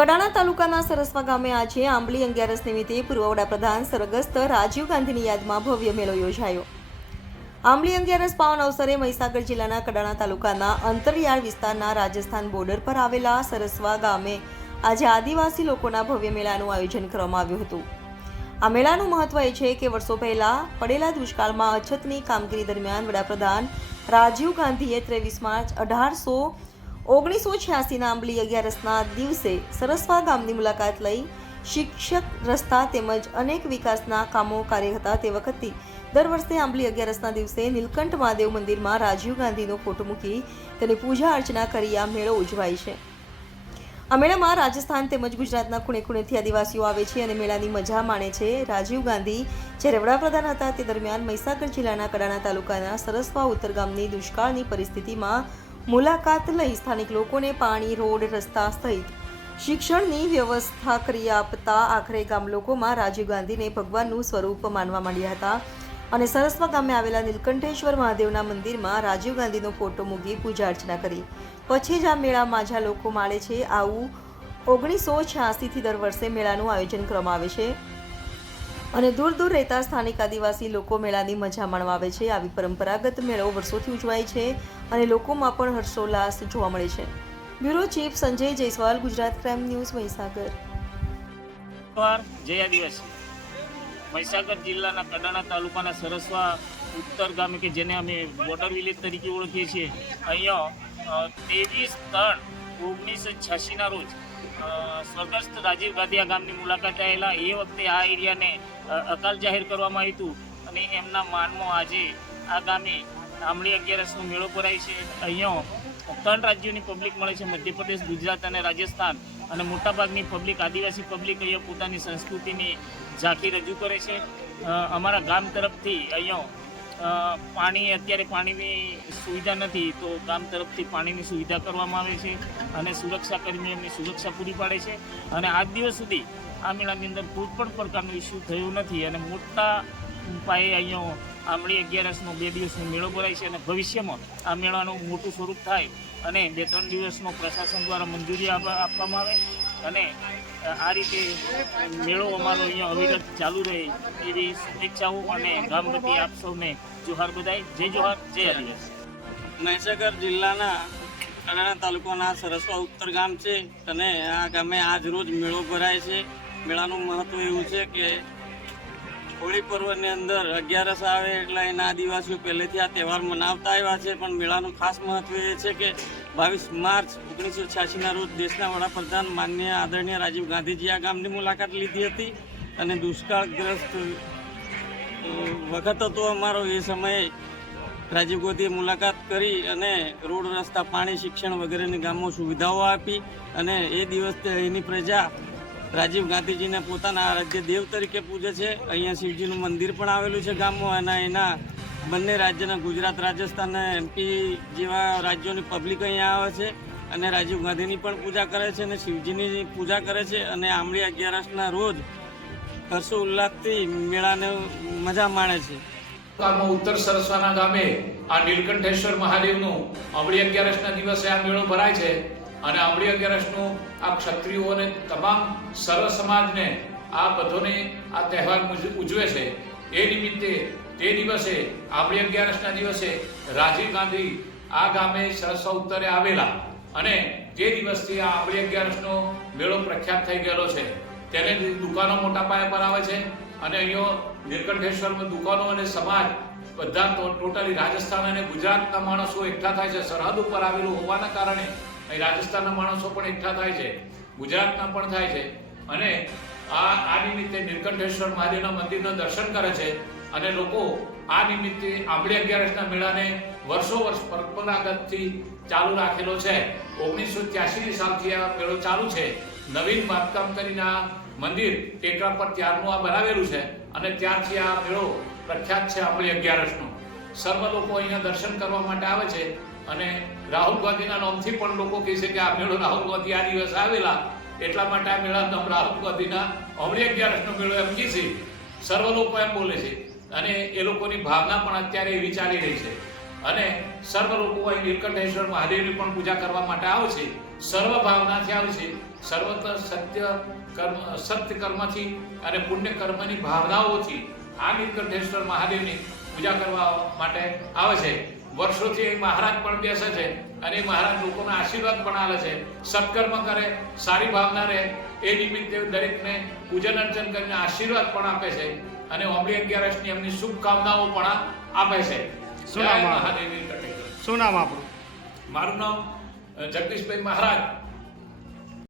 કડાણા તાલુકાના સરસવા ગામે આજે આંબલી 11 નિમિત્તે પૂર્વ વડાપ્રધાન સ્વર્ગસ્થ રાજીવ ગાંધીની યાદમાં ભવ્ય મેળો યોજાયો। આંબલી 11 પાવન અવસરે મહીસાગર જિલ્લાના કડાણા તાલુકાના અંતરિયાળ વિસ્તારના રાજસ્થાન બોર્ડર પર આવેલા સરસવા ગામે આજે આદિવાસી લોકોના ભવ્ય મેળાનું આયોજન કરવામાં આવ્યું હતું। આ મેળાનું મહત્વ એ છે કે વર્ષો પહેલા પડેલા દુષ્કાળમાં અછતની કામગીરી દરમિયાન વડાપ્રધાન રાજીવ ગાંધીએ 23 માર્ચ 1986ના આંબલી 11ના દિવસે સરસવા ગામની મુલાકાત લઈ શિક્ષક, રસ્તા તેમજ અનેક વિકાસના કામો કાર્ય હતા। તે વખતથી દર વર્ષે આંબલી 11ના દિવસે નીલકંઠ મહાદેવ મંદિરમાં રાજીવ ગાંધીનો ફોટો મૂકી તેની પૂજા અર્ચના કરી આ મેળો ઉજવાય છે। આ મેળામાં રાજસ્થાન તેમજ ગુજરાતના ખૂણે ખૂણેથી આદિવાસીઓ આવે છે અને મેળાની મજા માણે છે। રાજીવ ગાંધી જ્યારે વડાપ્રધાન હતા તે દરમિયાન મહીસાગર જિલ્લાના કડાણા તાલુકાના સરસવા ઉત્તર ગામની દુષ્કાળની પરિસ્થિતિમાં મુલાકાત લઈ સ્થાનિક લોકોને પાણી, રોડ, રસ્તા સહિત શિક્ષણની વ્યવસ્થા કરી આપતા આખરે ગામ લોકોમાં રાજીવ ગાંધીને ભગવાનનું સ્વરૂપ માનવા માંડ્યા હતા અને સરસવા ગામે આવેલા નીલકંઠેશ્વર મહાદેવના મંદિરમાં રાજીવ ગાંધીનો ફોટો મૂકી પૂજા અર્ચના કરી પછી જ આ મેળામાં જ્યાં લોકો માળે છે। આવું 1986થી દર વર્ષે મેળાનું આયોજન કરવામાં આવે છે અને દૂર દૂર રહેતા સ્થાનિક આદિવાસી લોકો મેળાની મજા માણવા આવે છે। આવી પરંપરાગત મેળો વર્ષોથી ઉજવાય છે અને લોકોમાં પણ હર્ષોલ્લાસ જોવા મળે છે। Bureau chief Sanjay Jaiswal, Gujarat crime news, Mahisagar. જય આદિવાસી મહીસાગર જિલ્લાના કડાણા તાલુકાના સરસવા ઉત્તર ગામે કે જેને અમે બોર્ડર વિલેજ તરીકે ઓળખીએ છીએ, અહીંયા 23/3/1986ના રોજ સ્વર્ગસ્થ રાજીવ ગાંધી આ ગામની મુલાકાતે આવેલા। એ વખતે આ એરિયાને અકાલ જાહેર કરવામાં આવ્યું હતું અને એમના માનમાં આજે આ ગામે આંબલી 11નો મેળો ભરાય છે। અહીંયા 3 રાજ્યોની પબ્લિક મળે છે, મધ્યપ્રદેશ, ગુજરાત અને રાજસ્થાન, અને મોટાભાગની પબ્લિક, આદિવાસી પબ્લિક અહીંયા પોતાની સંસ્કૃતિની ઝાંખી રજૂ કરે છે। અમારા ગામ તરફથી અહીંયા અત્યારે પાણીની સુવિધા નથી, તો ગામ તરફથી પાણીની સુવિધા કરવામાં આવે છે અને સુરક્ષા કર્મીઓ એમની સુરક્ષા પૂરી પાડે છે અને આજ દિવસ સુધી આ મેળાની અંદર કોઈ પણ પ્રકારનો ઇસ્યુ થયો નથી અને મોટા પાયે અહીંયા આંબલી 11નો 2 દિવસનો મેળો ભરાય છે અને ભવિષ્યમાં આ મેળાનું મોટું સ્વરૂપ થાય અને 2-3 દિવસનો પ્રશાસન દ્વારા મંજૂરી આપવામાં આવે અને આ રીતે મેળો અમારો અહીંયા અવિરત ચાલુ રહે એવી શુભેચ્છાઓ અને ગામ વતી આપ સૌને જોહાર બધાય। જય જોહાર, જય આદિવાસી। મહીસાગર જિલ્લાના કડાણા તાલુકાના સરસવા ઉત્તર ગામ છે અને આ ગામે આજ રોજ મેળો ભરાય છે। મેળાનું મહત્વ એવું છે કે હોળી પર્વની અંદર 11 આવે એટલે એના આદિવાસીઓ પહેલેથી આ તહેવાર મનાવતા આવ્યા છે, પણ મેળાનું ખાસ મહત્વ એ છે કે 22 માર્ચ 1986ના રોજ દેશના વડાપ્રધાન માનનીય આદરણીય રાજીવ ગાંધીજી આ ગામની મુલાકાત લીધી હતી અને દુષ્કાળગ્રસ્ત વખત હતો અમારો। એ સમયે રાજીવ ગાંધીએ મુલાકાત કરી અને રોડ, રસ્તા, પાણી, શિક્ષણ વગેરેની ગામમાં સુવિધાઓ આપી અને એ દિવસથી અહીંની પ્રજા રાજીવ ગાંધીજીને પોતાના આરાધ્ય દેવ તરીકે પૂજે છે। અહીંયા શિવજીનું મંદિર પણ આવેલું છે ગામમાં અને એના બંને રાજ્યના ગુજરાત, રાજસ્થાન અને MP જેવા રાજ્યોની પબ્લિક અહીંયા આવે છે અને રાજીવ ગાંધીની પણ પૂજા કરે છે અને શિવજીની પૂજા કરે છે અને આંબલી 11ના રોજ હર્ષોલ્લાસથી મેળાને મજા માણે છે। ઉત્તર સરસવાના ગામે આ નીલકંઠેશ્વર મહાદેવનું આંબલી 11ના દિવસે આ મેળો ભરાય છે અને આંબલી 11નું આ ક્ષત્રિયો અને તમામ સર્વ સમાજને આ બધોને આ તહેવાર ઉજવે છે। એ નિમિત્તે તે દિવસે આંબલી 11ના દિવસે રાજીવ ગાંધી આ ગામે સરસવા ઉત્તરે આવેલા અને તે દિવસથી આ આંબલી 11નો મેળો પ્રખ્યાત થઈ ગયેલો છે। તેને દુકાનો મોટા પાયા પર આવે છે અને અહીંયા નીલકંઠેશ્વરમાં દુકાનો અને સમાજ બધા ટોટલી રાજસ્થાન અને ગુજરાતના માણસો એકઠા થાય છે। સરહદ ઉપર આવેલું હોવાના કારણે અહીં રાજસ્થાનના માણસો પણ એકઠા થાય છે, ગુજરાતના પણ થાય છે અને આ નિમિત્તે નીલકંઠેશ્વર મહાદેવના મંદિરના દર્શન કરે છે અને લોકો આ નિમિત્તે આંબલી 11ના મેળાને વર્ષો વર્ષ પરંપરાગતથી ચાલુ રાખેલો છે। 1983 સાલથી આ મેળો ચાલુ છે। નવીન બાંધકામ કરીને આ મંદિર ટેકરા પર ત્યારનું આ બનાવેલું છે અને ત્યારથી આ મેળો પ્રખ્યાત છે આંબલી 11નો। સર્વ લોકો અહીંયા દર્શન કરવા માટે આવે છે અને રાહુલ ગાંધીના નામથી પણ લોકો કહે છે કે આ મેળો રાહુલ ગાંધી આ દિવસે આવેલા એટલા માટે આ મેળાનું નામ રાહુલ ગાંધીના આંબલી 11નો મેળો એમ કહે છે। સર્વ લોકો એમ બોલે છે અને એ લોકોની ભાવના પણ અત્યારે એવી ચાલી રહી છે। અને સર્વ લોકો અહીં નીલકંઠેશ્વર મહાદેવની પણ પૂજા કરવા માટે આવે છે. સર્વ ભાવનાથી આવે છે. સર્વત્ર સત્ય કર્મથી અને પુણ્ય કર્મની ભાવનાઓથી આ નીલકંઠેશ્વર મહાદેવની પૂજા કરવા માટે આવે છે. વર્ષોથી એક મહારાજ પણ બેસે છે અને એ મહારાજ લોકોના આશીર્વાદ પણ આલે છે. સત્કર્મ કરે, સારી ભાવના રહે એ નિમિત્તે દરેકને પૂજન અર્ચન કરીને આશીર્વાદ પણ આપે છે અને ઓમડી 11ની એમની શુભકામનાઓ પણ આપે છે. શું નામ જય મહાદેવ નીલકંઠેશ્વર. શું નામ આપણું? મારું નામ જગદીશભાઈ મહારાજ,